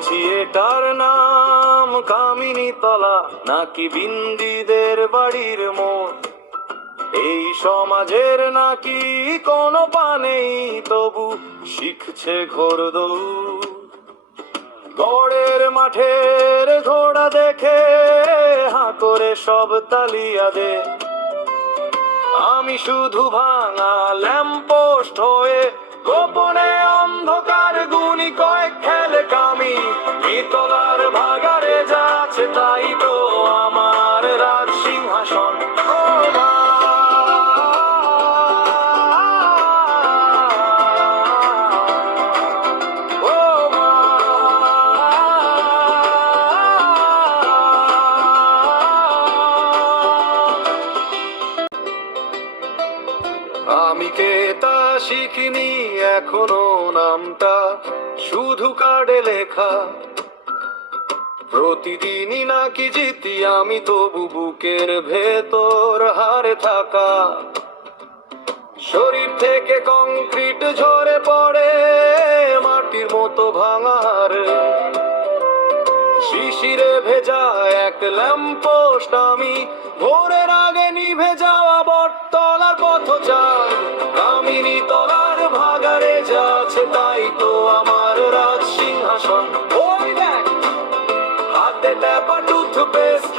শুনেছি এটার নাম কামিনী তলা, নাকি বিন্দিদের বাড়ির মোড়। এই সমাজের নাকি কোনো পানেই, তবু শিখছে ঘোড়দৌড়। গড়ের মাঠের ঘোড়া দেখে হাঁ করে সব তালিয়া দে। আমি শুধু ভাঙা ল্যাম্পপোস্ট হয়ে গোপনে অন্ধকার গুনি কয়েক খেলে কামি। ইতলার ভাগারে যাচ্ছে তাই তো আমার রাজ সিংহাসন। ও মা, ও মা, আমি কে তা শিখিনি এখনো, নামটা শুধু কার্ডে লেখা। প্রতিদিনই নাকি জিতি আমি, তবু বুকের ভেতর হারে থাকা। শরীর থেকে কংক্রিট ঝরে পড়ে মাটির মতো ভাঙার। শিশিরে ভেজা এক ল্যাম্পপোস্ট আমি, ভোরের আগে নিভে যাওয়া বটতলার পথচার। কামিনী তলার ভাগারে যাচ্ছে তাই তো আমার রাজ সিংহাসন। ওই দেখ, হাতে ট্যাপা টুথপেস্ট